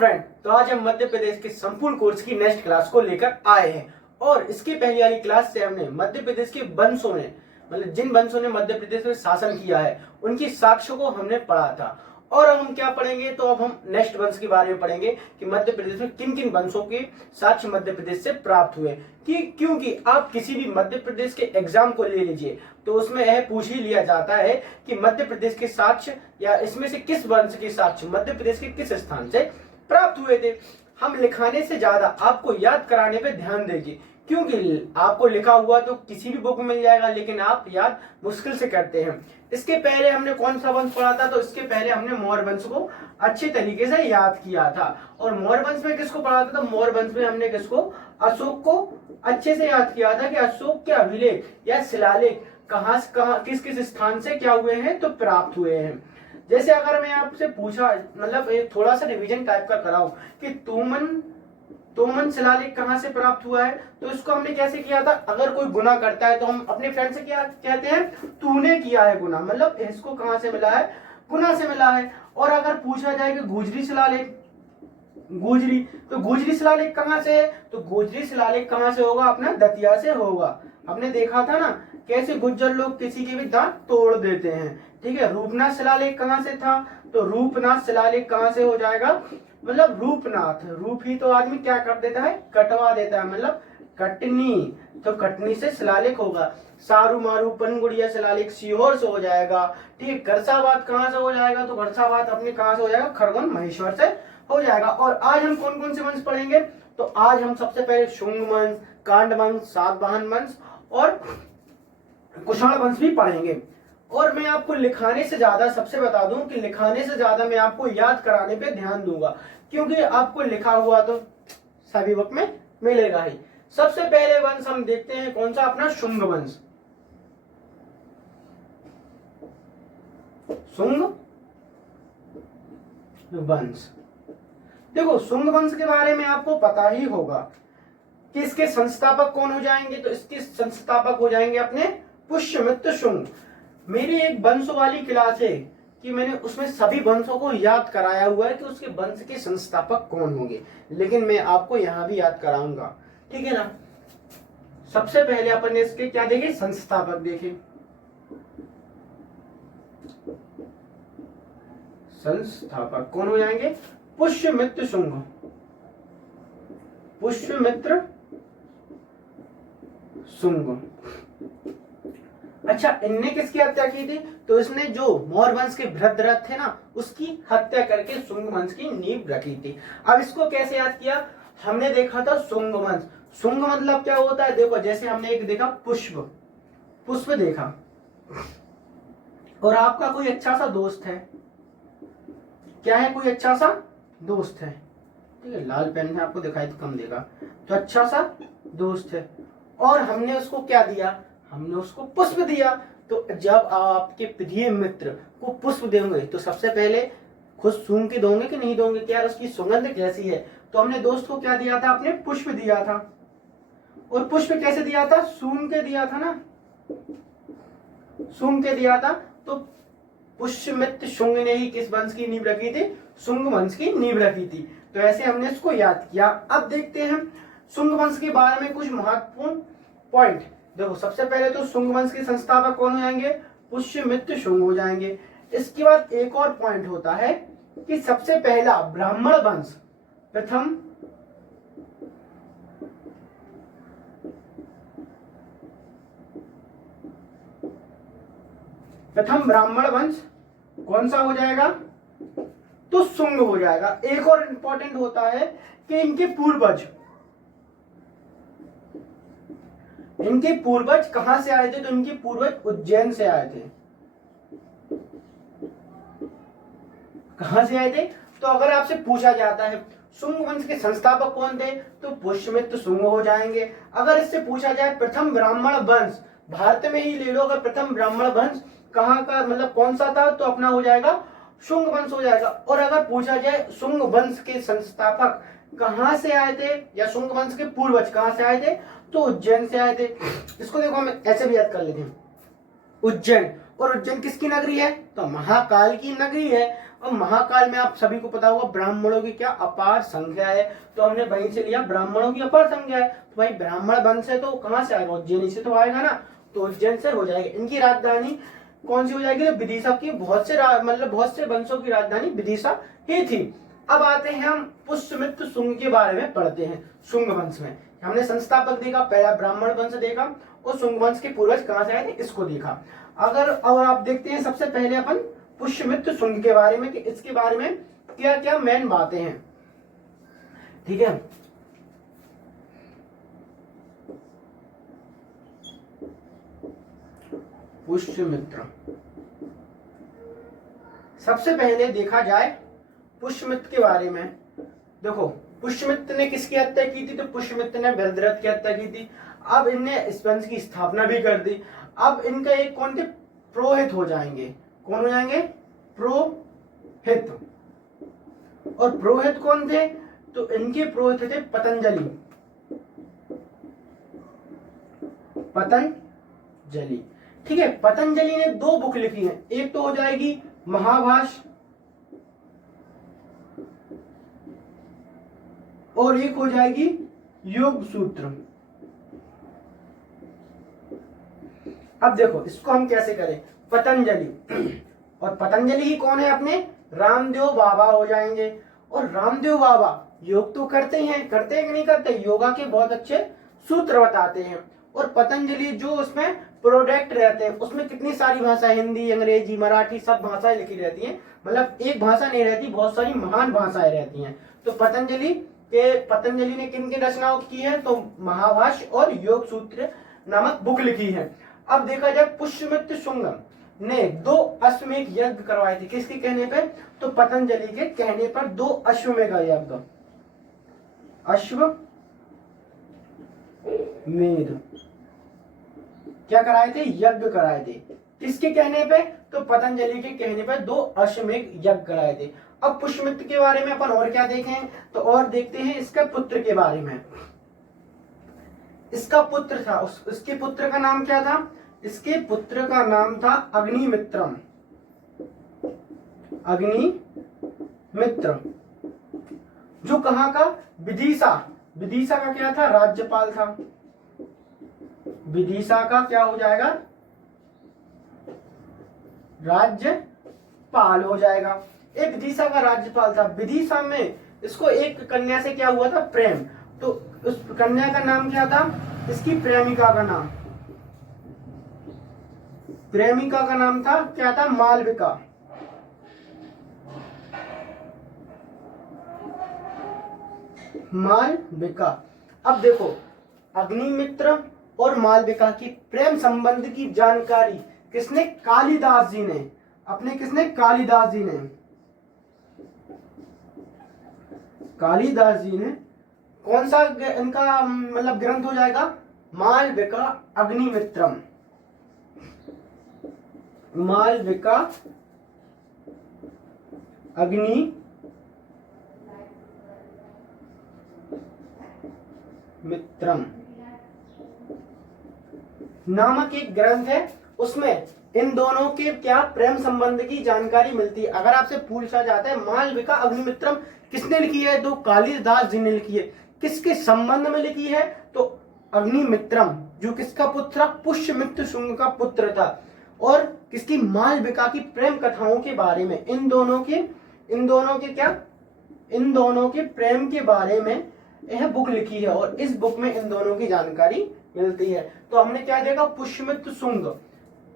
Friend, तो आज हम मध्य प्रदेश के संपूर्ण कोर्स की नेक्स्ट क्लास को लेकर आए हैं और इसके पहले वाली क्लास से हमने मध्य प्रदेश के वंशों ने मतलब जिन वंशों ने मध्य प्रदेश में शासन किया है उनकी साक्ष्यों को हमने पढ़ा था। और अब हम क्या पढ़ेंगे, तो अब हम नेक्स्ट वंश के बारे में पढ़ेंगे कि मध्य प्रदेश में किन किन वंशों के साक्ष्य मध्य प्रदेश से प्राप्त हुए। क्योंकि आप किसी भी मध्य प्रदेश के एग्जाम को ले लीजिए तो उसमें यह पूछ ही लिया जाता है कि मध्य प्रदेश के साक्ष्य या इसमें से किस वंश के साक्ष्य मध्य प्रदेश के किस स्थान से प्राप्त हुए थे। हम लिखाने से ज्यादा आपको याद कराने पे ध्यान देंगे, क्योंकि आपको लिखा हुआ तो किसी भी बुक में मिल जाएगा, लेकिन आप याद मुश्किल से करते हैं। इसके पहले हमने कौन सा वंश पढ़ा था, तो इसके पहले हमने मौर्य वंश को अच्छे तरीके से याद किया था। और मौर्य वंश में किसको पढ़ा था, तो मौर्य वंश में हमने किसको, अशोक को अच्छे से याद किया था कि अशोक के अभिलेख या शिलालेख कहाँ किस किस स्थान से क्या हुए हैं तो प्राप्त हुए हैं। जैसे अगर मैं आपसे पूछा, मतलब एक थोड़ा सा रिवीजन टाइप का कराऊं कि तोमन शिलालेख कहाँ से प्राप्त हुआ है, तो इसको हमने कैसे किया था। अगर कोई गुनाह करता है तो हम अपने फ्रेंड से क्या कहते हैं, तूने किया है गुनाह, मतलब इसको कहाँ से मिला है, गुनाह से मिला है। और अगर पूछा जाए कि गुजरी शिलालेख, तो गुजरी शिलालेख कहाँ से है, तो गुजरी शिलालेख कहाँ से होगा, अपना दतिया से होगा। हमने देखा था ना कैसे गुज्जर लोग किसी के भी दांत तोड़ देते हैं। ठीक है, रूपनाथ शिलालेख कहाँ से था, तो रूपनाथ शिलालेख कहाँ से हो जाएगा, मतलब रूपनाथ, रूप ही तो आदमी क्या कर देता है, कटवा देता है, मतलब कटनी, तो कटनी से शिलालेख होगा। सारू मारू पनगुड़िया शिलालेख सीहोर से हो जाएगा। ठीक है, गरसाबाद कहाँ से हो जाएगा, तो गरसाबाद अपने कहाँ से हो जाएगा, खरगोन महेश्वर से हो जाएगा। और आज हम कौन कौन से वंश पढ़ेंगे, तो आज हम सबसे पहले शुंग वंश, कांड वंश, सातवाहन वंश और कुषाण वंश भी पढ़ेंगे। और मैं आपको लिखाने से ज्यादा, सबसे बता दूं कि लिखाने से ज्यादा मैं आपको याद कराने पे ध्यान दूंगा, क्योंकि आपको लिखा हुआ तो सभी बुक में मिलेगा ही। सबसे पहले वंश हम देखते हैं कौन सा, अपना शुंग वंश। शुंग वंश, देखो शुंग वंश के बारे में आपको पता ही होगा कि इसके संस्थापक कौन हो जाएंगे, तो इसके संस्थापक हो जाएंगे अपने पुष्यमित्र शुंग। मेरी एक वंश वाली क्लास है कि मैंने उसमें सभी वंशों को याद कराया हुआ है कि उसके वंश के संस्थापक कौन होंगे, लेकिन मैं आपको यहां भी याद कराऊंगा। ठीक है ना। सबसे पहले अपन ने इसके क्या देखे, संस्थापक देखे। संस्थापक कौन हो जाएंगे, पुष्यमित्र शुंग, पुष्यमित्र शुंग। अच्छा, इनने किसकी हत्या की थी, तो इसने जो मौर्य वंश के भृतरथ थे ना उसकी हत्या करके शुंग वंश की नींव रखी थी। अब इसको कैसे याद किया, हमने देखा था शुंग वंश। शुंग मतलब क्या होता है, देखो जैसे हमने एक देखा पुष्प देखा, और आपका कोई अच्छा सा दोस्त है, क्या है, कोई अच्छा सा दोस्त है। ठीक है, लाल पेन है, आपको दिखाई तो कम देगा, तो अच्छा सा दोस्त है और हमने उसको क्या दिया, हमने उसको पुष्प दिया। तो जब आपके प्रिय मित्र को पुष्प देंगे तो सबसे पहले खुद सूंघ के दोगे कि नहीं दोगे, क्या उसकी सुगंध कैसी है, तो हमने दोस्त को क्या दिया था, अपने पुष्प दिया था। और पुष्प कैसे दिया था, सूंघ के दिया था ना, सूंघ के दिया था। तो पुष्यमित्र शुंग ने ही किस वंश की नींव रखी थी, शुंग वंश की नींव रखी थी। तो ऐसे हमने इसको याद किया। अब देखते हैं शुंग वंश के बारे में कुछ महत्वपूर्ण पॉइंट। देखो सबसे पहले तो शुंग वंश के संस्थापक कौन हो जाएंगे, पुष्यमित्र शुंग हो जाएंगे। इसके बाद एक और पॉइंट होता है कि सबसे पहला ब्राह्मण वंश, प्रथम ब्राह्मण वंश कौन सा हो जाएगा, तो शुंग हो जाएगा। एक और इंपॉर्टेंट होता है कि इनके पूर्वज कहां से आए थे, तो इनके पूर्वज उज्जैन से आए थे। कहां से आए थे, तो अगर आपसे पूछा जाता है शुंग वंश के संस्थापक कौन थे, तो पुष्यमित्र शुंग हो जाएंगे। अगर इससे पूछा जाए प्रथम ब्राह्मण वंश, भारत में ही ले लो, अगर प्रथम ब्राह्मण वंश कहाँ का, मतलब कौन सा था, तो अपना हो जाएगा शुंग वंश हो जाएगा। और अगर पूछा जाए शुंग वंश के संस्थापक कहां से आए थे या शुंग वंश के पूर्वज कहां से आए थे, तो उज्जैन से आए थे। इसको देखो हम ऐसे भी याद कर लेते हैं, उज्जैन। और उज्जैन किसकी नगरी है, तो महाकाल की नगरी है। और महाकाल में आप सभी को पता होगा ब्राह्मणों की क्या अपार संख्या है, तो हमने वहीं से लिया ब्राह्मणों की अपार संख्या है। तो भाई ब्राह्मण वंश है तो कहाँ से आएगा, उज्जैन से तो आएगा ना, तो उज्जैन से हो जाएगा। इनकी राजधानी कौन सी हो जाएगी, तो विदिशा की बहुत से वंशों की राजधानी विदिशा ही थी। अब आते हैं हम पुष्यमित्र शुंग के बारे में पढ़ते हैं। शुंग वंश में हमने संस्थापक देखा, पहला ब्राह्मण वंश देखा और शुंग वंश के पूर्वज कहां से आए थे इसको देखा। अगर अब आप देखते हैं सबसे पहले अपन पुष्यमित्र शुंग के बारे में कि इसके बारे में क्या क्या मेन बातें हैं, ठीक है। पुष्यमित्र, सबसे पहले देखा जाए पुष्यमित्र के बारे में। देखो पुष्यमित्र ने किसकी हत्या की थी, तो पुष्यमित्र ने वृद्धरथ की हत्या की थी। अब इनने इस वंश की स्थापना भी कर दी। अब इनका एक कौन थे, पुरोहित हो जाएंगे। कौन हो जाएंगे, पुरोहित। और पुरोहित कौन थे, तो इनके पुरोहित थे पतंजलि। पतंजलि, ठीक है। पतंजलि ने 2 बुक लिखी हैं, एक तो हो जाएगी महाभाष्य और एक हो जाएगी योग सूत्र। अब देखो इसको हम कैसे करें, पतंजलि, और पतंजलि ही कौन है, अपने रामदेव बाबा हो जाएंगे। और रामदेव बाबा योग तो करते हैं कि नहीं करते, योगा के बहुत अच्छे सूत्र बताते हैं। और पतंजलि जो उसमें प्रोडक्ट रहते हैं उसमें कितनी सारी भाषा, हिंदी, अंग्रेजी, मराठी सब भाषाएं लिखी रहती हैं, मतलब एक भाषा नहीं रहती, बहुत सारी महान भाषाएं रहती हैं। तो पतंजलि ने किन की रचना की है, तो महाभाष्य और योग सूत्र नामक बुक लिखी है। अब देखा जाए पुष्यमित्र शुंग ने 2 अश्वमेध यज्ञ करवाए थे, किसके कहने पे, तो पतंजलि के कहने पर 2 अश्वमेध यज्ञ, अश्वमेध क्या कराए थे, यज्ञ कराए थे। किसके कहने पे, तो पतंजलि के कहने पे 2 अश्वमेध यज्ञ कराए थे। अब पुष्यमित्र के बारे में अपन और क्या देखें, तो और देखते हैं इसका पुत्र के बारे में। इसका पुत्र था, इसके पुत्र का नाम क्या था, इसके पुत्र का नाम था अग्निमित्रम। अग्निमित्र जो कहां का, विदिशा का क्या था, राज्यपाल था। विदिशा का क्या हो जाएगा, राज्यपाल हो जाएगा। एक विदिशा का राज्यपाल था। विदिशा में इसको एक कन्या से क्या हुआ था, प्रेम। तो उस कन्या का नाम क्या था, इसकी प्रेमिका का नाम, प्रेमिका का नाम था क्या था, मालविका। मालविका। अब देखो अग्निमित्र और मालविका की प्रेम संबंध की जानकारी किसने, कालिदास जी ने, अपने किसने, कालिदास जी ने। कालिदास जी ने कौन सा इनका मतलब ग्रंथ हो जाएगा, मालविका अग्निमित्रम। मालविका अग्निमित्रम नामक एक ग्रंथ है, उसमें इन दोनों के क्या प्रेम संबंध की जानकारी मिलती है। अगर आपसे पूछा जाता है मालविका अग्निमित्रम किसने लिखी है, तो कालिदास जी ने लिखी है। किसके संबंध में लिखी है, तो अग्निमित्रम जो किसका पुत्र था, पुष्यमित्र शुंग का पुत्र था। और किसकी, मालविका की प्रेम कथाओं के बारे में, इन दोनों के प्रेम के बारे में यह बुक लिखी है। और इस बुक में इन दोनों की जानकारी मिलती है। तो हमने क्या देखा, पुष्यमित्र शुंग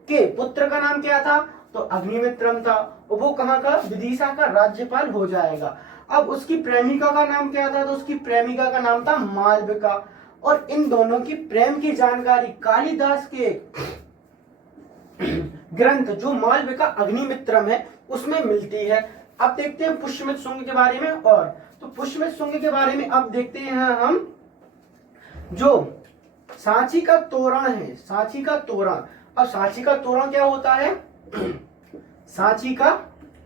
के पुत्र का नाम क्या था, तो अग्निमित्रम था। और वो कहाँ का, विदिशा का राज्यपाल हो जाएगा। अब उसकी प्रेमिका का नाम क्या था, तो उसकी प्रेमिका का नाम था मालविका। और इन दोनों की प्रेम की जानकारी कालिदास के ग्रंथ जो मालविका अग्निमित्रम है उसमें मिलती है। अब देखते हैं पुष्यमित्र शुंग के बारे में। और तो पुष्यमित्र शुंग के बारे में अब देखते हैं हम, जो सांची का तोरण है, सांची का तोरण। अब सांची का तोरण क्या होता है, सांची का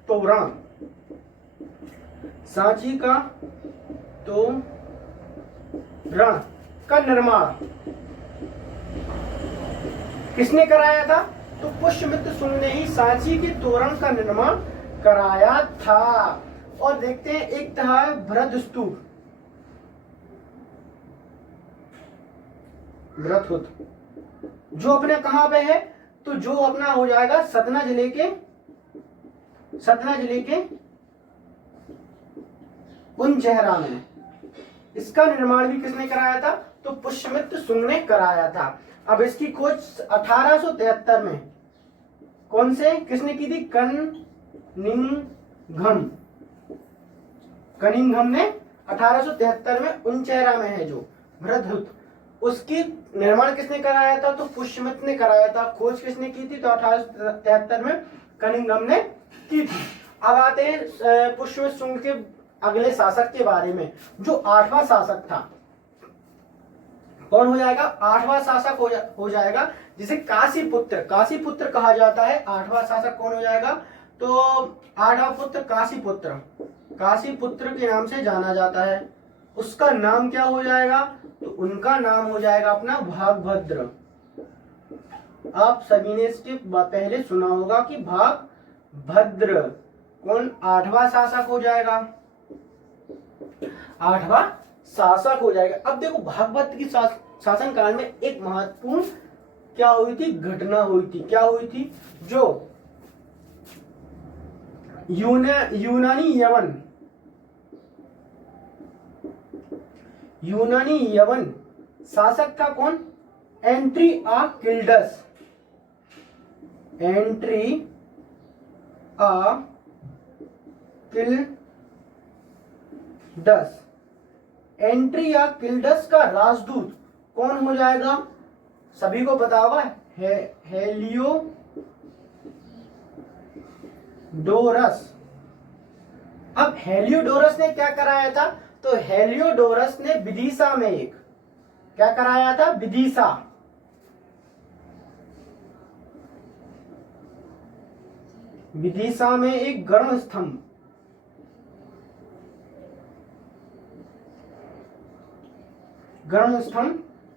तोरण, सांची का तोरण का निर्माण किसने कराया था, तो पुष्यमित्र शुंग ने ही सांची के तोरण का निर्माण कराया था। और देखते हैं एक था बृहदस्तूप, बृहदस्तूप जो अपने कहां पे है, तो जो अपना हो जाएगा सतना जिले के उनचेहरा में। इसका निर्माण भी किसने कराया था, तो पुष्यमित्र शुंग ने कराया था। अब इसकी खोज 1873 में कौन से किसने की थी, कनिंघम ने 1873 में उनचेहरा में है जो बृहदस्तूप, उसकी निर्माण किसने कराया था, तो पुष्यमित्र ने कराया था। खोज किसने की थी, तो 1873 में कनिंघम ने की थी। अब आते हैं पुष्यमित्र शुंग के अगले शासक के बारे में, जो 8वां शासक था। कौन हो जाएगा, 8वां शासक हो जाएगा, जिसे काशीपुत्र कहा जाता है। 8वां शासक कौन हो जाएगा, तो 8वां पुत्र काशीपुत्र के नाम से जाना जाता है। उसका नाम क्या हो जाएगा, तो उनका नाम हो जाएगा अपना भागभद्र। आप सभी ने इसके पहले सुना होगा कि भागभद्र कौन 8वां शासक हो जाएगा, 8वां शासक हो जाएगा। अब देखो भागवत की शासन काल में एक महत्वपूर्ण क्या हुई थी, घटना हुई थी। क्या हुई थी, जो यूनानी यवन शासक था कौन, एंट्रीआकिल्डस। एंट्रीआकिल्डस का राजदूत कौन हो जाएगा, सभी को पता होगा, हेलियोडोरस। अब हेलियोडोरस ने क्या कराया था, तो हेलियोडोरस ने विदिशा में एक क्या कराया था, विदिशा में एक गरुड़ स्तंभ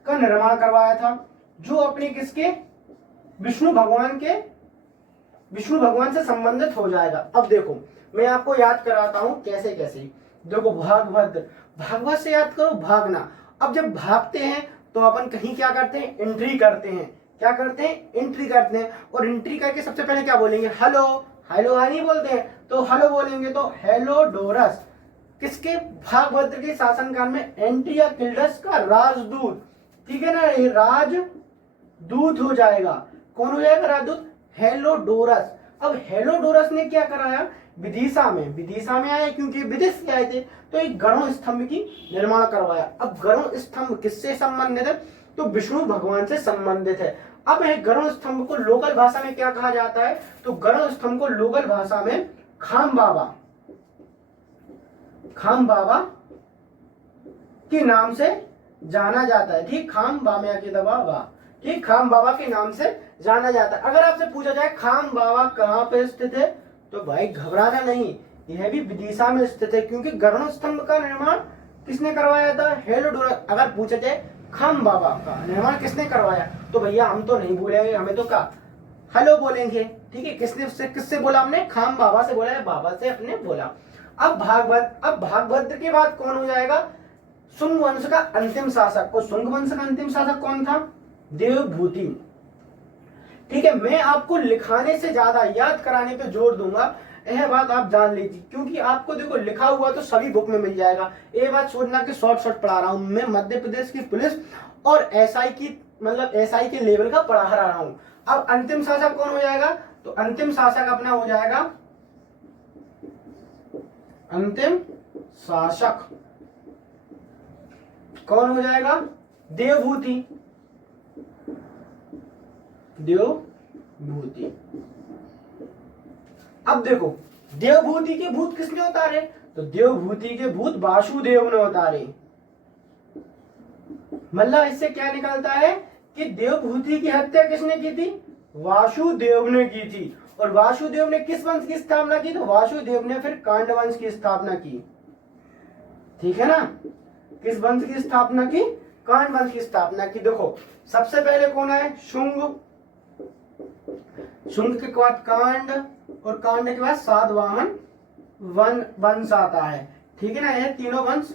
का निर्माण करवाया था, जो अपने किसके, विष्णु भगवान से संबंधित हो जाएगा। अब देखो मैं आपको याद कराता हूं कैसे कैसे। देखो भागवत से याद करो भागना। अब जब भागते हैं तो अपन कहीं क्या करते हैं, एंट्री करते हैं। क्या करते हैं, एंट्री करते हैं। और एंट्री करके सबसे पहले क्या बोलेंगे, हेलो नहीं बोलते हैं, तो हेलो बोलेंगे, तो हेलोडोरस किसके, भागभद्र के शासनकाल में एंट्रीआकिल्डस का राजदूत, ठीक है ना, ये राजदूत हो जाएगा। कौन हो जाएगा राजदूत, हेलोडोरस। अब हेलोडोरस ने क्या कराया, विदिशा में आए, क्योंकि विदेश से आए थे, तो एक गरुड़ स्तंभ की निर्माण करवाया। अब गरुड़ स्तंभ किससे संबंधित है, तो विष्णु भगवान से संबंधित है। अब गरुड़ स्तंभ को लोकल भाषा में क्या कहा जाता है, तो गरुड़ स्तंभ को लोकल भाषा में खाम बाबा के नाम से जाना जाता है। ठीक, खाम बाम्या की दबा बा, ठीक, खाम बाबा के नाम से जाना जाता है। अगर आपसे पूछा जाए खाम बाबा कहाँ पे स्थित है, तो भाई घबराना नहीं, यह भी विदिशा में स्थित है, क्योंकि गरुड़ स्तंभ का निर्माण किसने करवाया था, हेलोडोरस। अगर पूछा जाए खाम बाबा का निर्माण किसने करवाया, तो भैया हम तो नहीं बोलेंगे, हमें तो क्या हेलो बोलेंगे। ठीक है, किससे बोला हमने, खाम बाबा से बोला है, बाबा से अपने बोला। अब भागभद्र के बाद कौन हो जाएगा, शुंग वंश का अंतिम शासक। और शुंग वंश का अंतिम शासक कौन था, देवभूति। ठीक है, मैं आपको लिखाने से ज्यादा याद कराने पे जोर दूंगा, यह बात आप जान लीजिए, क्योंकि आपको देखो लिखा हुआ तो सभी बुक में मिल जाएगा। ये बात सोचना कि शॉर्ट पढ़ा रहा हूं मैं, मध्य प्रदेश की पुलिस और एसआई के लेवल का पढ़ा रहा हूं। अब अंतिम शासक कौन हो जाएगा, तो अंतिम शासक अपना हो जाएगा, अंतिम शासक कौन हो जाएगा, देवभूति। अब देखो देवभूति के भूत किसने उतारे, तो देवभूति के भूत वासुदेव ने उतारे। मतलब इससे क्या निकलता है कि देवभूति की हत्या किसने की थी, वासुदेव ने की थी। और वासुदेव ने किस वंश की स्थापना की, तो वासुदेव ने फिर कांड वंश की स्थापना की। ठीक है ना, किस वंश की स्थापना की, कांड वंश की स्थापना की। देखो सबसे पहले कौन है, शुंग, शुंग के बाद कांड, और कांड के बाद सातवाहन वंश आता है। ठीक है ना, ये तीनों वंश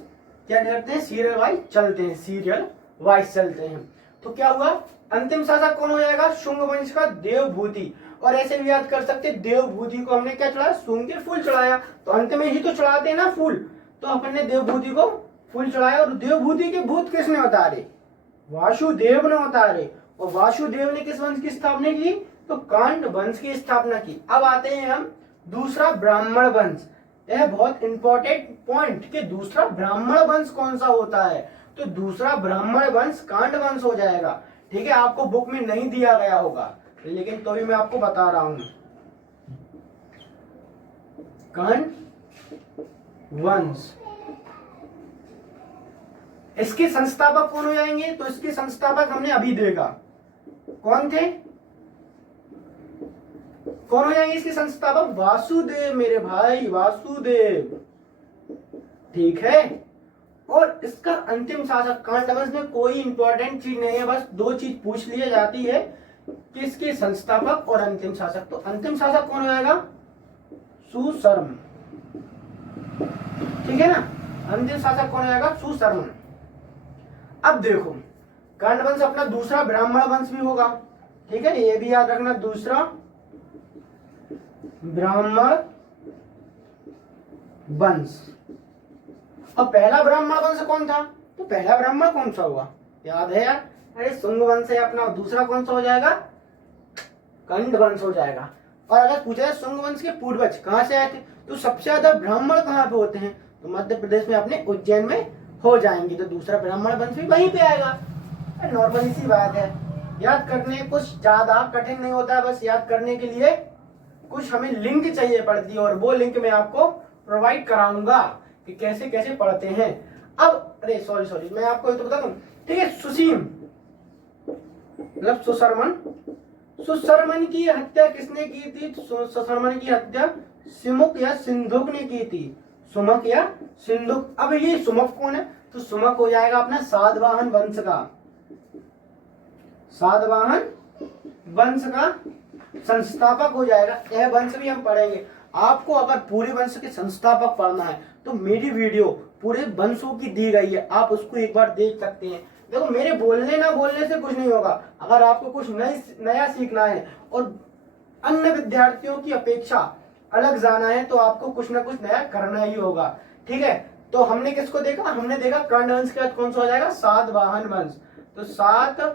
क्या करते हैं, सीरियल वाइज चलते हैं, सीरियल वाइज चलते हैं। तो क्या हुआ, अंतिम शासक कौन हो जाएगा, शुंग वंश का देवभूति। और ऐसे भी याद कर सकते, देवभूति को हमने क्या चढ़ाया, शुंग के फूल चढ़ाया, तो अंत में ही तो चढ़ाते हैं ना फूल, तो अपन ने देवभूति को फूल चढ़ाया। और देवभूति के भूत किसने उतारे, वासुदेव ने उतारे। और वासुदेव ने किस वंश की स्थापना की, तो कांड वंश की स्थापना की। अब आते हैं हम दूसरा ब्राह्मण वंश। यह बहुत इंपॉर्टेंट पॉइंट कि दूसरा ब्राह्मण वंश कौन सा होता है, तो दूसरा ब्राह्मण वंश कांड वंश हो जाएगा। ठीक है, आपको बुक में नहीं दिया गया होगा, लेकिन तो भी मैं आपको बता रहा हूं, कांड वंश। इसके संस्थापक कौन हो जाएंगे, तो इसके संस्थापक हमने अभी देखा कौन थे, कौन हो जाएंगे इसके संस्थापक, वासुदेव मेरे भाई, वासुदेव। ठीक है, और इसका अंतिम शासक कांड वंश में कोई इंपॉर्टेंट चीज नहीं है, बस दो चीज पूछ ली जाती है कि इसके संस्थापक और अंतिम शासक। तो अंतिम शासक कौन हो जाएगा, सुशर्म। ठीक है ना, अंतिम शासक कौन हो जाएगा, सुशर्म। अब देखो, कांड वंश अपना दूसरा ब्राह्मण वंश भी होगा। ठीक है, ये भी याद रखना, दूसरा ब्राह्मण वंश। अब पहला ब्राह्मण वंश कौन था, तो पहला ब्राह्मण कौन सा हुआ, याद है यार, अरे शुंग वंश है अपना। दूसरा कौन सा हो जाएगा, कंड वंश हो जाएगा। और अगर पूछा जाए शुंग वंश के पूर्वज कहां से आए थे, तो सबसे ज्यादा ब्राह्मण कहां पे होते हैं, तो मध्य प्रदेश में अपने उज्जैन में हो जाएंगे, तो दूसरा ब्राह्मण वंश भी वहीं पे आएगा। नॉर्मल सी बात है, याद करने कुछ ज्यादा कठिन नहीं होता है, बस याद करने के लिए कुछ हमें लिंक चाहिए पड़ती है, और वो लिंक मैं आपको प्रोवाइड कराऊंगा कि कैसे कैसे पढ़ते हैं। अब अरे सॉरी मैं आपको तो बता दूं, ठीक है, सुसीम मतलब सुशर्मन की हत्या किसने की थी, सुशर्मन की हत्या सिमुक या सिंधुक ने की थी, सुमक या सिंधुक। अब ये सुमक कौन है, तो सुमक हो जाएगा अपना सातवाहन वंश का, सातवाहन वंश का संस्थापक हो जाएगा। यह वंश भी हम पढ़ेंगे। आपको अगर पूरे वंश के संस्थापक पढ़ना है तो मेरी वीडियो पूरे वंशों की दी गई है, आप उसको एक बार देख सकते हैं। देखो, मेरे बोलने ना बोलने से कुछ नहीं होगा, अगर आपको कुछ नया सीखना है और अन्य विद्यार्थियों की अपेक्षा अलग जाना है तो आपको कुछ ना कुछ नया करना ही होगा। ठीक है, तो हमने किसको देखा, हमने देखा कांड वंश के बाद कौन सा हो जाएगा, सातवाहन वंश। तो सातवाहन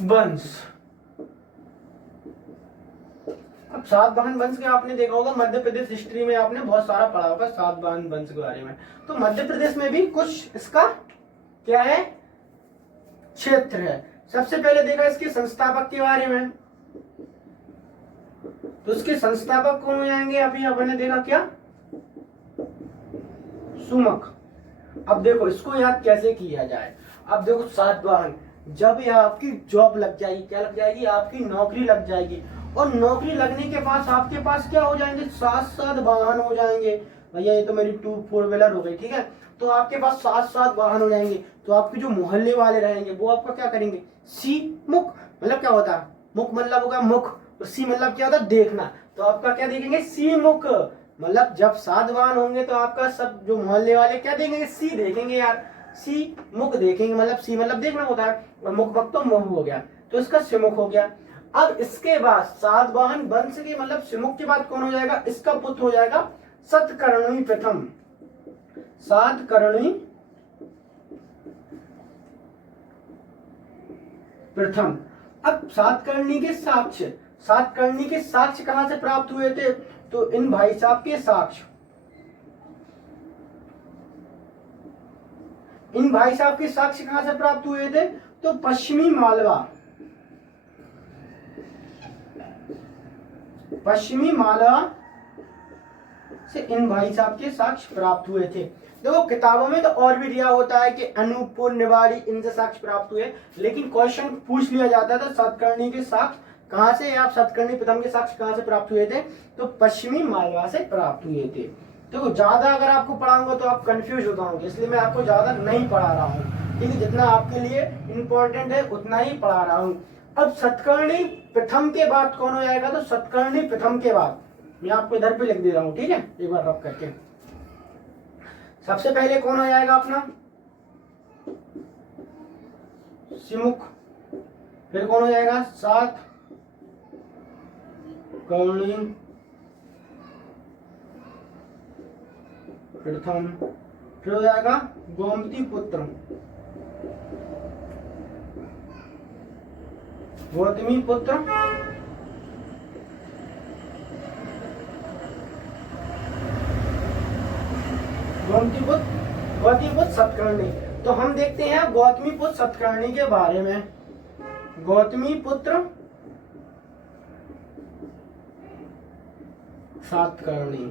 वंश। अब सातवाहन वंश के आपने देखा होगा, मध्य प्रदेश हिस्ट्री में आपने बहुत सारा पढ़ा होगा सातवाहन वंश के बारे में। तो मध्य प्रदेश में भी कुछ इसका क्या है, क्षेत्र है। सबसे पहले देखा इसके संस्थापक के बारे में, तो इसके संस्थापक कौन हो जाएंगे, अभी आपने देखा क्या, सुमक। अब देखो इसको याद कैसे किया जाए। अब देखो, सातवाहन, जब ये आपकी जॉब लग जाएगी, क्या लग जाएगी, आपकी नौकरी लग जाएगी, और नौकरी लगने के पास आपके पास क्या हो जाएंगे, 7 वाहन हो जाएंगे। भैया ये तो मेरी 2-4 व्हीलर हो गई, ठीक है, तो आपके पास 7 वाहन हो जाएंगे। तो आपके जो मोहल्ले वाले रहेंगे वो आपका क्या करेंगे, सी मुख, मतलब क्या होता है, मुख मतलब होगा मुख, और सी मतलब क्या होता है, देखना। तो आपका क्या देखेंगे, सी मुख, मतलब जब 7 वाहन होंगे तो आपका सब जो मोहल्ले वाले क्या देखेंगे, सी देखेंगे यार, सी मुख देखेंगे, मतलब सी मतलब देखना होता है, और मुख वक्त तो मुख हो गया, तो इसका सिमुख हो गया। अब इसके बाद सातवाहन वंश के मतलब सिमुख के बाद कौन हो जाएगा, इसका पुत्र हो जाएगा सतकर्णी प्रथम, सातकर्णी प्रथम। अब सातकर्णी के साक्ष्य, सातकर्णी के साक्ष्य कहां से प्राप्त हुए थे, तो इन भाई साहब के साक्ष्य, इन भाई साहब के साक्ष्य कहां से प्राप्त हुए थे, तो पश्चिमी मालवा, पश्चिमी मालवा से इन भाई साहब के साक्ष्य प्राप्त हुए थे। देखो किताबों में तो और भी दिया होता है कि अनूपपुर, निवाड़ी, इनसे साक्ष्य प्राप्त हुए, लेकिन क्वेश्चन पूछ लिया जाता था सातकर्णी के साक्ष्य कहां से, आप सातकर्णी प्रथम के साक्ष्य कहां से प्राप्त हुए थे, तो पश्चिमी मालवा से प्राप्त हुए थे। देखो ज्यादा अगर आपको पढ़ाऊंगा तो आप कंफ्यूज हो जाओगे, इसलिए मैं आपको ज्यादा नहीं पढ़ा रहा हूँ, ठीक है। जितना आपके लिए इंपॉर्टेंट है उतना ही पढ़ा रहा हूँ। अब सतकर्णी प्रथम के बाद कौन हो जाएगा, तो सतकर्णी प्रथम के बाद मैं आपको इधर पे लिख दे रहा हूँ, ठीक है, एक बार रब करके। सबसे पहले कौन हो जाएगा अपना सिमुख, फिर कौन हो जाएगा सातकर्णी प्रथम, फिर हो जाएगा गोमती पुत्र, गौतमी पुत्र, गौतमी पुत्र सतकर्णी। तो हम देखते हैं गौतमी पुत्र सतकर्णी के बारे में। गौतमी पुत्र सातकर्णी।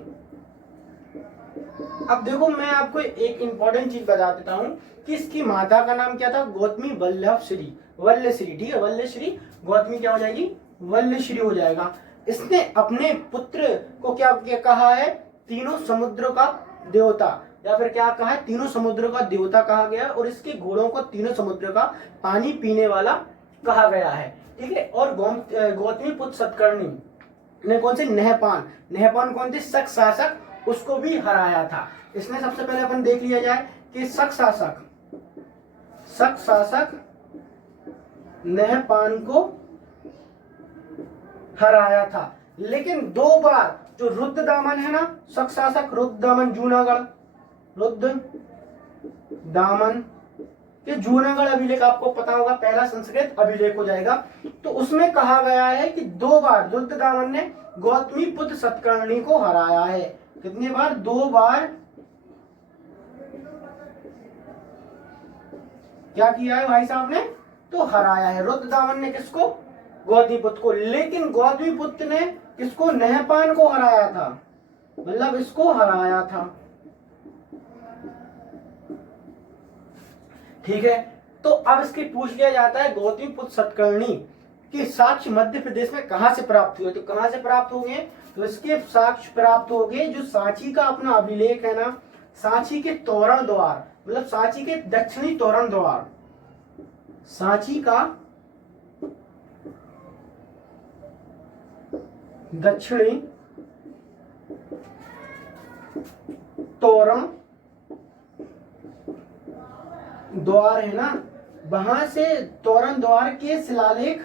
अब देखो मैं आपको एक इंपॉर्टेंट चीज बता देता हूँ कि इसकी माता का नाम क्या था, गौतमी वल्लभश्री, वल्लश्री, ठीक है, वल्लश्री। गौतमी क्या हो जाएगी, वल्लश्री हो जाएगा। इसने अपने पुत्र को क्या कहा है, तीनों समुद्रों का देवता, या फिर क्या कहा है, तीनों समुद्रों का देवता कहा गया, और इसके घोड़ों को तीनों समुद्रों का पानी पीने वाला कहा गया है, ठीक है। और गौतमी पुत्र सतकर्णी ने कौन से, नहपान, नहपान कौन थे, शक शासक, उसको भी हराया था। इसने सबसे पहले अपन देख लिया जाए कि शक शासक नहपान को हराया था। लेकिन 2 बार जो रुद्रदामन है ना, शक शासक रुद्रदामन जूनागढ़, रुद्रदामन ये जूनागढ़ अभिलेख आपको पता होगा, पहला संस्कृत अभिलेख हो जाएगा। तो उसमें कहा गया है कि 2 बार रुद्रदामन ने गौतमी पुत्र सतकर्णी को हराया है। कितनी बार, 2 बार क्या किया है भाई साहब ने, तो हराया है। रुद्रदामन ने किसको, गौतमी पुत्र को। लेकिन गौतमी पुत्र ने किसको, नहपान को हराया था, मतलब इसको हराया था, ठीक है। तो अब इसकी पूछ लिया जाता है गौतमी पुत्र सतकर्णी के साक्ष्य मध्य प्रदेश में कहां से प्राप्त हुए, तो कहां से प्राप्त हो गए, तो इसके साक्ष्य प्राप्त हो गए जो सांची का अपना अभिलेख है ना, सांची के तोरण द्वार, मतलब सांची के दक्षिणी तोरण द्वार, सांची का दक्षिणी तोरण द्वार है ना, वहां से तोरण द्वार के शिलालेख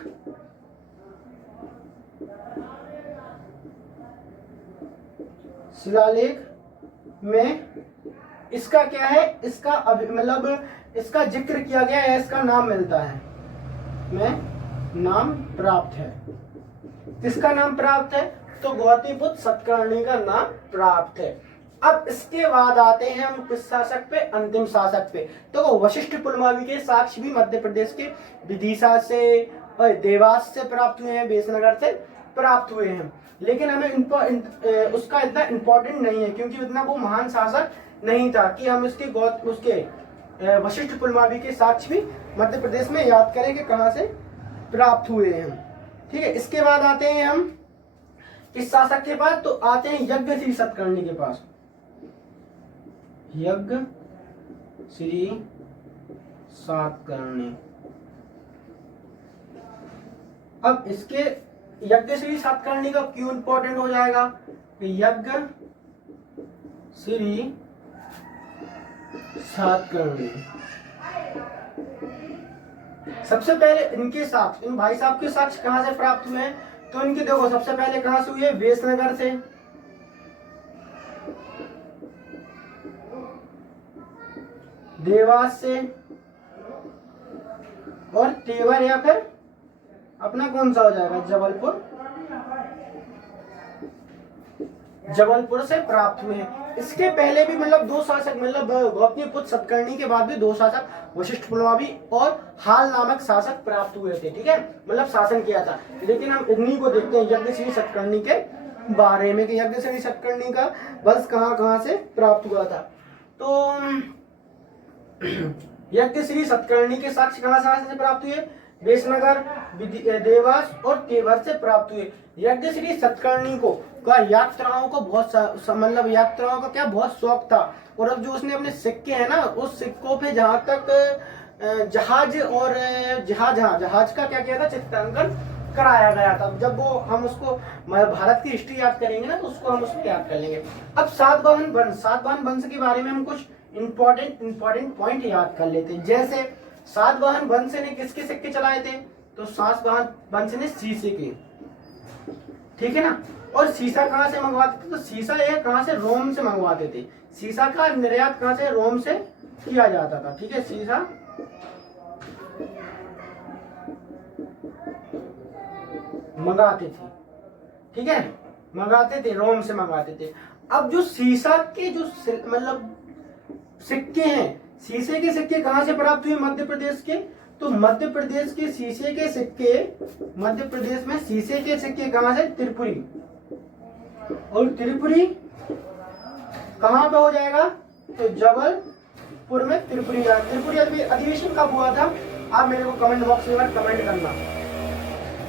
में इसका क्या है, इसका मतलब इसका जिक्र किया गया है, इसका नाम मिलता है, में नाम प्राप्त है। किसका नाम प्राप्त है, तो गौतमी पुत्र सतकर्णी का नाम प्राप्त है। अब इसके बाद आते हैं हम किस शासक पे, अंतिम शासक पे। तो वशिष्ठ पुलमावी के साक्ष्य भी मध्य प्रदेश के विदिशा से और देवास से प्राप्त हुए हैं, बेसनगर से प्राप्त हुए हैं। लेकिन हमें उसका इतना इम्पोर्टेंट नहीं है, क्योंकि इतना वो महान शासक नहीं था कि हम उसके वशिष्ठ पुलमावी के साक्ष्य भी मध्य प्रदेश में याद करें कि कहाँ से प्राप्त हुए हैं, ठीक है। इसके बाद आते हैं हम इस शासक के बाद, तो आते हैं यज्ञ श्री सतकर्णी के पास। यज्ञ श्री सातकर्णी। अब इसके यज्ञ श्री सातकर्णी का क्यों इंपॉर्टेंट हो जाएगा, यज्ञ श्री सातकर्णी। सबसे पहले इनके साक्ष्य, इन भाई साहब के साक्ष्य कहां से प्राप्त हुए हैं, तो इनके देखो सबसे पहले कहां से हुए, बेसनगर से, देवास से, और तेवर या फिर अपना कौन सा हो जाएगा, जबलपुर से प्राप्त हुए हैं। इसके पहले भी मतलब 2 शासक, मतलब गौतमी पुत्र सतकर्णी के बाद भी 2 शासक वशिष्ठ पुलमावी और हाल नामक शासक प्राप्त हुए थे, ठीक है, मतलब शासन किया था। लेकिन हम इन्हीं को देखते हैं यज्ञ श्री सतकर्णी के बारे में कि यज्ञ श्री सतकर्णी का वंश कहां से प्राप्त हुआ था। तो यज्ञ श्री सतकर्णी के साक्ष्य कहां से प्राप्त हुए, वेशनगर, देवास और तेवर से प्राप्त हुए। यज्ञश्री सतकर्णी को का यात्राओं को बहुत मतलब यात्राओं का क्या बहुत शौक था, और अब जो उसने अपने सिक्के हैं ना, उस सिक्कों पे जहाँ तक जहाज और जहाज का क्या किया था, चित्रांकन कराया गया था। जब वो हम उसको भारत की हिस्ट्री याद करेंगे ना, तो उसको हम उसको याद कर लेंगे। अब सातवाहन वंश के बारे में हम कुछ इंपॉर्टेंट पॉइंट याद कर लेते हैं। जैसे सातवाहन वंश ने किसके सिक्के चलाए थे, तो सातवाहन वंश ने शीशे के, ठीक है ना। और शीशा कहाँ से मंगवाते थे, तो शीशा ये कहाँ से, रोम से मंगवाते थे। शीशा का निर्यात कहाँ से, रोम से किया जाता था, ठीक है। शीशा मंगाते थे, ठीक है, मंगाते थे, रोम से मंगाते थे। अब जो शीशा के जो मतलब सिक्के हैं, शीशे के सिक्के कहां से प्राप्त हुए, मध्य प्रदेश के। तो मध्य प्रदेश के शीशे के सिक्के, मध्य प्रदेश में शीशे के सिक्के कहां से, त्रिपुरी। और त्रिपुरी कहां पे हो जाएगा, तो जबलपुर में त्रिपुरी। त्रिपुरी अधिवेशन कब हुआ था, आप मेरे को कमेंट बॉक्स में कमेंट करना,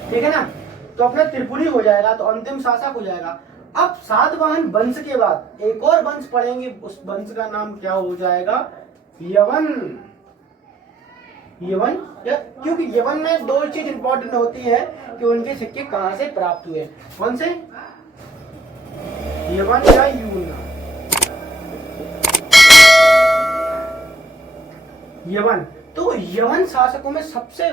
ठीक है ना। तो अपना त्रिपुरी हो जाएगा, तो अंतिम शासक हो जाएगा। अब सातवाहन वंश के बाद एक और वंश पढ़ेंगे, उस वंश का नाम क्या हो जाएगा, यवन। यवन, क्योंकि यवन में दो चीज इंपॉर्टेंट होती है कि उनके सिक्के कहां से प्राप्त हुए, कौन से, यवन या यून। यवन, तो यवन शासकों में सबसे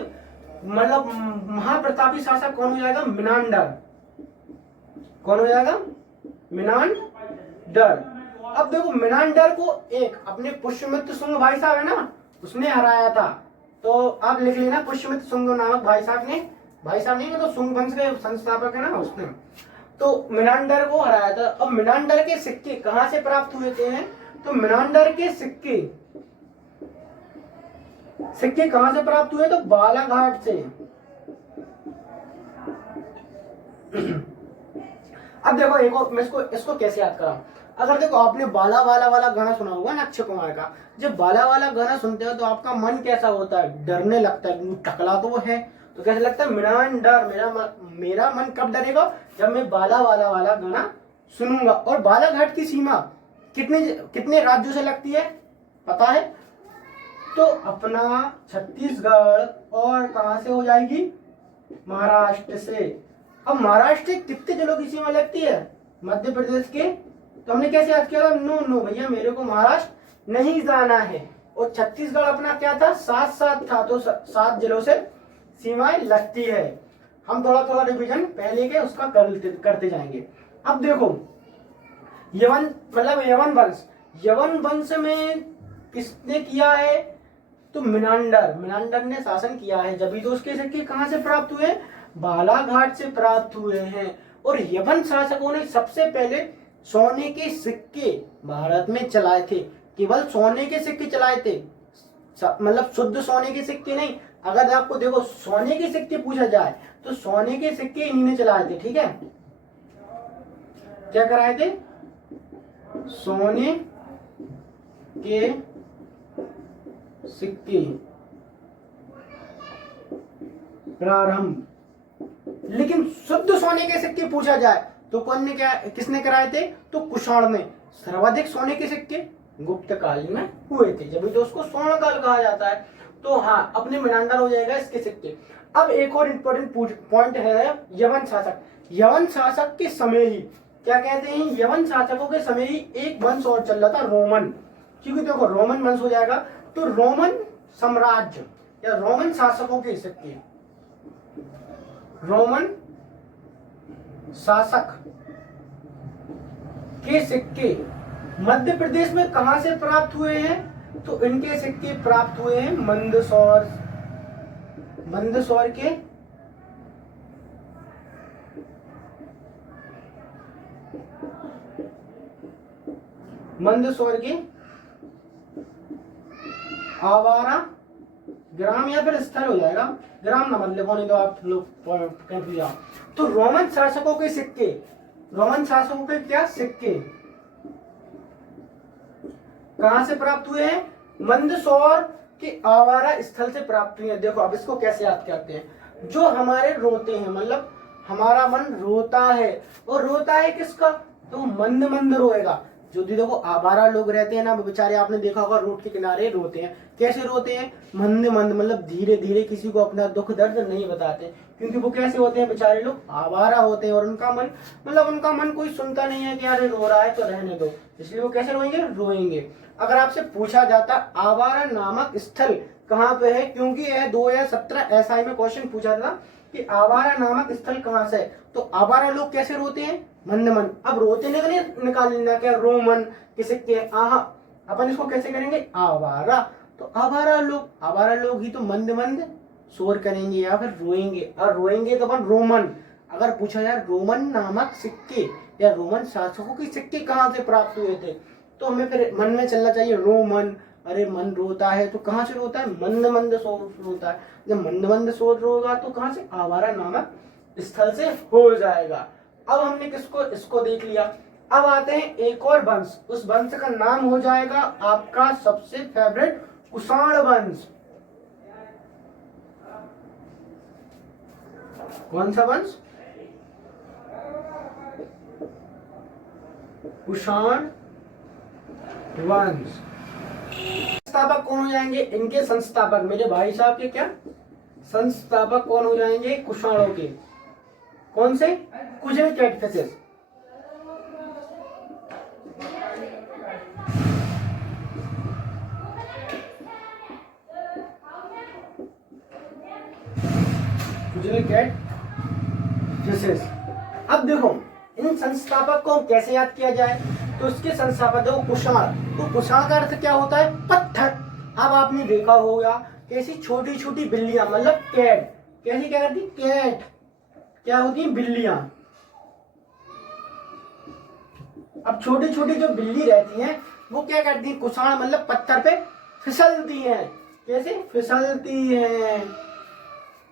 मतलब महाप्रतापी शासक कौन हो जाएगा, मिनांडर। कौन हो जाएगा, मिनांडर। अब देखो मिनांडर को एक अपने पुष्यमित्र शुंग भाई साहब है ना, उसने हराया था। तो आप लिख लेना, पुष्यमित्र शुंग नामक भाई साहब नहीं, तो शुंग वंश के संस्थापक है ना उसने, तो मिनांडर को हराया था। अब मिनांडर के सिक्के कहां से प्राप्त हुए थे, तो मिनांडर के सिक्के कहां से प्राप्त हुए, तो बालाघाट से। अब देखो एक और मैं इसको कैसे याद करा। अगर देखो आपने बाला वाला वाला गाना सुना होगा ना अक्षय कुमार का, जब बाला वाला गाना सुनते हो तो आपका मन कैसा होता है, डरने लगता है। टकला तो वो है, तो कैसे लगता है, मिनांडर। मेरा मन कब डरेगा, जब मैं बाला वाला वाला गाना सुनूंगा। और बालाघाट की सीमा कितने राज्यों से लगती है पता है, तो अपना छत्तीसगढ़ और कहां से हो जाएगी, महाराष्ट्र से। अब महाराष्ट्र कितने जिलों की सीमा लगती है, मध्य प्रदेश के। तो हमने कैसे याद किया, नो भैया मेरे को महाराष्ट्र नहीं जाना है। और छत्तीसगढ़ अपना क्या था, 7 था, तो 7 जिलों से सीमाएं लगती है। हम थोड़ा रिवीजन पहले के उसका करते जाएंगे। अब देखो यवन मतलब यवन वंश में किसने किया है, तो मिनांडर ने शासन किया है। जब भी तो उसके सिक्के कहां से प्राप्त हुए, बालाघाट से प्राप्त हुए हैं। और यवन शासकों ने सबसे पहले सोने के सिक्के भारत में चलाए थे। केवल सोने के सिक्के चलाए थे, मतलब शुद्ध सोने के सिक्के नहीं। अगर आपको देखो सोने के सिक्के पूछा जाए तो सोने के सिक्के इन्हीं ने चलाए थे, ठीक है। क्या कराए थे, सोने के सिक्के प्रारंभ। लेकिन शुद्ध सोने के सिक्के पूछा जाए तो किसने कराए थे, तो कुषाण ने। सर्वाधिक सोने के सिक्के गुप्त काल में हुए थे, जब तो उसको स्वर्ण काल कहा जाता है। तो हाँ, अपने मिनांडर हो जाएगा इसके सिक्के। अब एक और इंपॉर्टेंट पॉइंट है, यवन शासक के समय ही क्या कहते हैं, यवन शासकों के समय ही एक वंश और चल रहा था, रोमन। क्योंकि देखो रोमन वंश हो जाएगा, तो रोमन साम्राज्य या रोमन शासकों के सिक्के, रोमन शासक के सिक्के मध्य प्रदेश में कहां से प्राप्त हुए हैं, तो इनके सिक्के प्राप्त हुए हैं मंदसौर के आवारा ग्राम या फिर स्थल हो जाएगा, ग्राम ना मतलब होने दो आप लोग कंफ्यूज आओ। तो रोमन शासकों के क्या सिक्के कहां से प्राप्त हुए हैं, मंदसौर कि आवारा स्थल से प्राप्त हुई है। देखो अब इसको कैसे याद करते हैं, जो हमारे रोते हैं, मतलब हमारा मन रोता है, और रोता है किसका, तो मंद मंद रोएगा। जो भी देखो आवारा लोग रहते हैं ना, वो बेचारे आपने देखा होगा रोड के किनारे रोते हैं। कैसे रोते हैं, मंद मंद, मतलब धीरे धीरे, किसी को अपना दुख दर्द नहीं बताते, क्योंकि वो कैसे होते हैं, बेचारे लोग आवारा होते हैं, और उनका मन, मतलब उनका मन कोई सुनता नहीं है कि अरे रो रहा है तो रहने दो, इसलिए वो कैसे रोएंगे, रोएंगे। अगर आपसे पूछा जाता आवारा नामक स्थल कहाँ पे है, क्योंकि यह 2017 एसआई में क्वेश्चन पूछा था कि आवारा नामक स्थल कहाँ से है, तो आवारा लोग कैसे रोते हैं, मंद मंद। अब रोते नहीं निकाल लेना क्या, रोमन किसे के आहा, अपन इसको कैसे करेंगे, आवारा। तो आवारा लोग ही तो मंद मंद शोर करेंगे या फिर रोएंगे, और रोएंगे तो अपन रोमन। अगर पूछा जाए रोमन नामक सिक्के या रोमन शासकों के सिक्के कहाँ से प्राप्त हुए थे, तो हमें फिर मन में चलना चाहिए रोमन। अरे मन रोता है तो कहाँ से रोता है, मंद मंद शोर रोता है। जब मंद मंद शोर रोगा तो कहाँ से, आवारा नामक स्थल से हो जाएगा। अब हमने किसको, इसको देख लिया। अब आते हैं एक और वंश, उस वंश का नाम हो जाएगा आपका सबसे फेवरेट कुषाण वंश। कौन सा वंश, कुषाण वंश। संस्थापक कौन हो जाएंगे, इनके संस्थापक मेरे भाई साहब के क्या संस्थापक कौन हो जाएंगे, कुषाणों के। कौन से, कुजिल कैटफिशेस। कुजिल कैटफिशेस। अब देखो इन संस्थापक को कैसे याद किया जाए, तो इसके संस्थापक देखो कुषाण। तो कुषाण का अर्थ क्या होता है, पत्थर। अब आपने देखा होगा कैसी छोटी छोटी बिल्लियां, मतलब कैट, कैसी क्या करती, कैट क्या होती है, बिल्लियां। अब छोटी छोटी जो बिल्ली रहती हैं वो क्या करती हैं, कुषाण मतलब पत्थर पे फिसलती हैं। कैसे फिसलती हैं,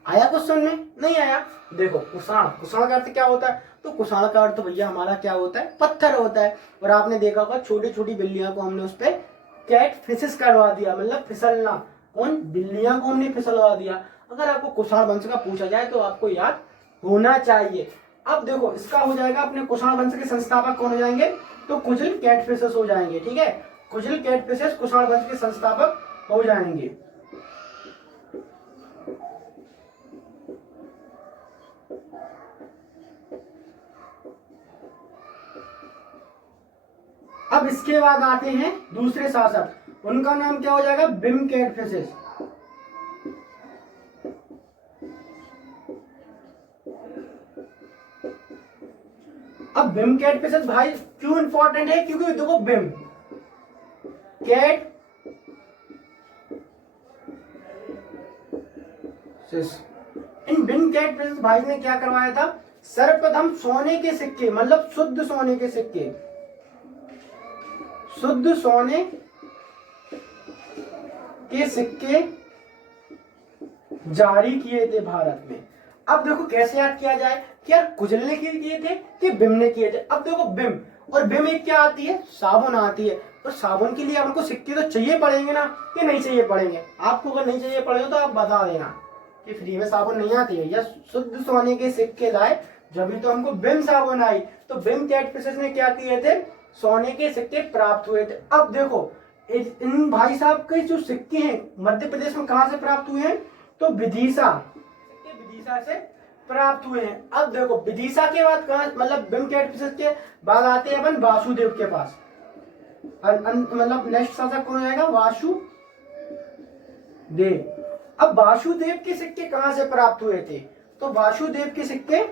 आया कुछ समझ में, नहीं आया। देखो कुषाण, कुषाण का अर्थ क्या होता है, तो कुषाण का अर्थ भैया हमारा क्या होता है, पत्थर होता है। और आपने देखा होगा छोटी छोटी बिल्लियां को हमने उस पर कैट फिशेस करवा दिया, मतलब फिसलना, उन बिल्लियां को हमने फिसलवा दिया। अगर आपको कुषाण वंश का पूछा जाए तो आपको याद होना चाहिए। अब देखो इसका हो जाएगा, अपने कुषाण वंश के संस्थापक कौन हो जाएंगे, तो कुजिल कैटफिशेस हो जाएंगे। ठीक है, कुजिल कैटफिशेस कुषाण वंश के संस्थापक हो जाएंगे। अब इसके बाद आते हैं दूसरे शासक, उनका नाम क्या हो जाएगा, बिम कैटफिशेस। अब बिम कैटफिशेस भाई क्यों इंपॉर्टेंट है, क्योंकि देखो बिम कैट इन बिम कैटफिशेस भाई ने क्या करवाया था, सर्वप्रथम सोने के सिक्के, मतलब शुद्ध सोने के सिक्के, शुद्ध सोने के सिक्के जारी किए थे भारत में। अब देखो कैसे याद किया जाए, क्या कुजिल ने किए थे कि बिम ने किए थे। अब देखो बिम, और बिम एक क्या आती है, साबुन आती है। और साबुन के लिए आपको सिक्के तो चाहिए पड़ेंगे ना, कि नहीं चाहिए पड़ेंगे। आपको अगर नहीं चाहिए पड़ेंगे तो आप बता देना कि फ्री में साबुन नहीं आती है, या शुद्ध सोने के सिक्के लाए जब तो हमको बिम साबुन आई। तो बिम कैटफिशेस ने क्या किए थे, सोने के सिक्के प्राप्त हुए थे। अब देखो इन भाई साहब के जो सिक्के हैं मध्य प्रदेश में कहां से प्राप्त हुए हैं, तो विदिशा, विदिशा से प्राप्त हुए हैं। अब देखो विदिशा के बाद कहां, मतलब बिम कैटफिशेस के बाद आते हैं अपन वासुदेव के पास। मतलब नेक्स्ट शासक कौन आएगा, वासुदेव। अब वासुदेव के सिक्के कहां से प्राप्त हुए थे, तो वासुदेव के सिक्के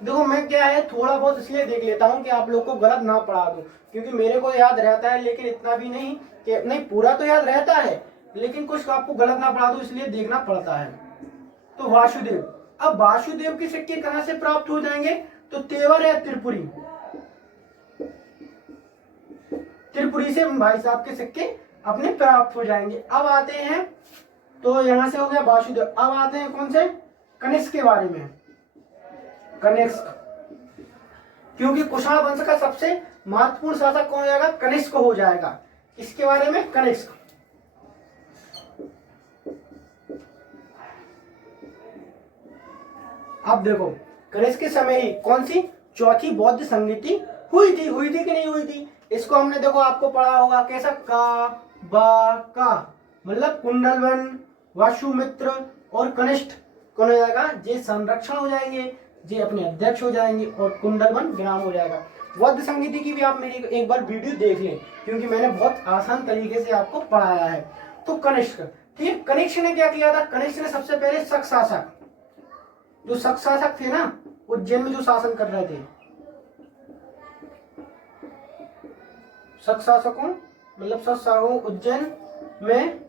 देखो मैं क्या है थोड़ा बहुत इसलिए देख लेता हूं कि आप लोग को गलत ना पढ़ा दूं, क्योंकि मेरे को याद रहता है लेकिन इतना भी नहीं कि नहीं पूरा तो याद रहता है, लेकिन कुछ आपको गलत ना पढ़ा दूं इसलिए देखना पड़ता है। तो वासुदेव, अब वासुदेव के सिक्के कहां से प्राप्त हो जाएंगे, तो तेवर या त्रिपुरी, त्रिपुरी से भाई साहब के सिक्के अपने प्राप्त हो जाएंगे। अब आते हैं, तो यहां से हो गया वासुदेव। अब आते हैं कौन से, कनिष्क के बारे में। कनिष्क, क्योंकि कुषाण वंश का सबसे महत्वपूर्ण शासक कौन हो जाएगा, कनिष्क हो जाएगा। इसके बारे में कनिष्क, अब देखो कनिष्क के समय ही कौन सी चौथी बौद्ध संगीति हुई थी कि नहीं हुई थी? इसको हमने देखो आपको पढ़ा होगा कैसा, का बा का मतलब कुंडलवन, वासुमित्र और कनिष्ठ कौन हो जाएगा? जे संरक्षण हो जाएंगे, जे अपने अध्यक्ष हो जाएंगे और कुंडलवन विराम हो जाएगा। बौद्ध संगीति की भी आप मेरी एक बार वीडियो देख लें क्योंकि मैंने बहुत आसान तरीके से आपको पढ़ाया है। तो कनिष्क, ठीक है, कनिष्क ने क्या किया था? कनिष्क ने सबसे पहले शक शासक, जो शक शासक थे ना उज्जैन में जो शासन कर रहे थे, शक शासकों मतलब शक शासकों उज्जैन में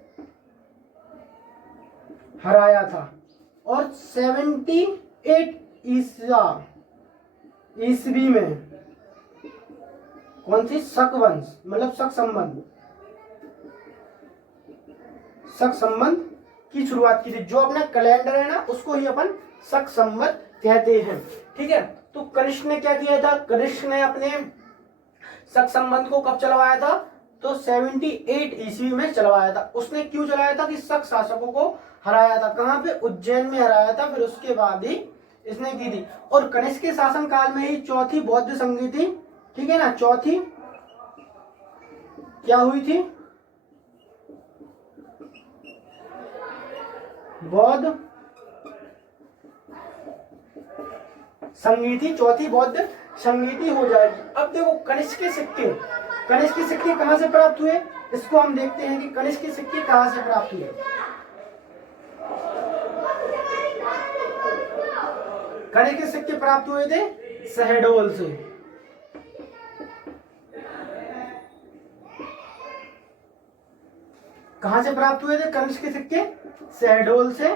हराया था और 78 ईस्वी में कौन सी शक वंश मतलब शक संबंध की शुरुआत की थी। जो अपना कैलेंडर है ना उसको ही अपन शक संबंध कहते हैं, ठीक है। तो कनिष्क ने क्या किया था? कनिष्क ने अपने शक संबंध को कब चलवाया था? तो 78 ईस्वी में चलवाया था। उसने क्यों चलाया था? कि शक शासकों को हराया था। कहां पे? उज्जैन में हराया था। फिर उसके बाद ही इसने की थी। और कनिष्क के शासन काल में ही चौथी बौद्ध संगीति, ठीक है ना, चौथी क्या हुई थी? बौद्ध संगीति, चौथी बौद्ध संगीति हो जाएगी। अब देखो कनिष्क के सिक्के कहां से प्राप्त हुए? इसको हम देखते हैं कि कनिष्क के सिक्के कहां से प्राप्त हुए। कनिष्क के सिक्के प्राप्त हुए थे शहडोल से। कहां से प्राप्त हुए थे कनिष्क के सिक्के? शहडोल से।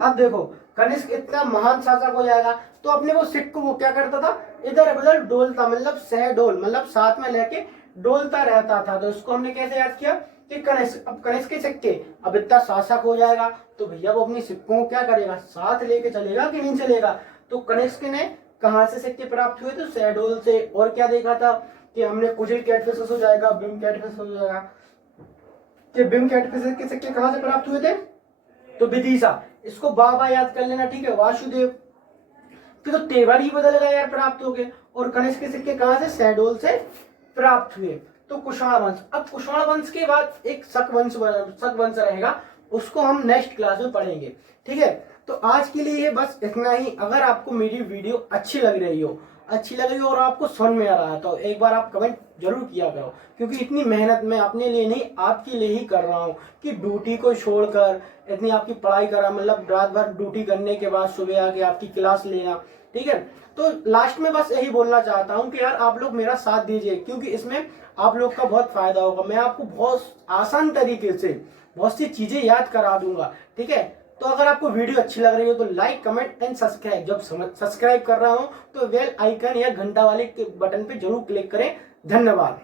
अब देखो कनिष्क इतना महान शासक हो जाएगा तो अपने वो सिक्कों को क्या करता था? इधर उधर डोलता, मतलब शहडोल मतलब साथ में लेके डोलता रहता था। तो इसको हमने कैसे याद किया कि कनिष्क। अब कनिष्क के सिक्के, अब इतना शासक हो जाएगा तो भैया वो अपनी सिक्कों को क्या करेगा? साथ लेके चलेगा कि नहीं चलेगा? तो कनिष्क ने कहां से सिक्के प्राप्त हुए? तो शहडोल से। और क्या देखा था कि हमने कुजिल कैटफिशेस हो जाएगा, बिम कैटफिश हो जाएगा। कि बिम कैटफिशेस के सिक्के कहां से प्राप्त हुए थे? तो विदिशा। इसको बाबा याद कर लेना, ठीक है। वासुदेव तो तेवर ही बदल गया यार, प्राप्त हो गए। और कनिष्क के सिक्के कहां से? शहडोल से प्राप्त हुए। तो कुषाण वंश। अब कुषाण वंश के बाद एक शक वंश रहेगा, उसको हम नेक्स्ट क्लास में पढ़ेंगे, ठीक है। तो आज के लिए बस इतना ही। अगर आपको मेरी वीडियो अच्छी लग रही हो और आपको समझ में आ रहा है तो एक बार आप कमेंट जरूर किया करो, क्योंकि इतनी मेहनत मैं अपने लिए नहीं आपके लिए ही कर रहा हूँ कि ड्यूटी को छोड़कर इतनी आपकी पढ़ाई करा, मतलब रात भर ड्यूटी करने के बाद सुबह आके आपकी क्लास लेना, ठीक है। तो लास्ट में बस यही बोलना चाहता हूँ कि यार आप लोग मेरा साथ दीजिए, क्योंकि इसमें आप लोग का बहुत फायदा होगा। मैं आपको बहुत आसान तरीके से बहुत सी चीजें याद करा दूंगा, ठीक है। तो अगर आपको वीडियो अच्छी लग रही हो तो लाइक, कमेंट एंड सब्सक्राइब। जब सब्सक्राइब कर रहा हूं तो बेल आइकन या घंटा वाले बटन पे जरूर क्लिक करें। धन्यवाद।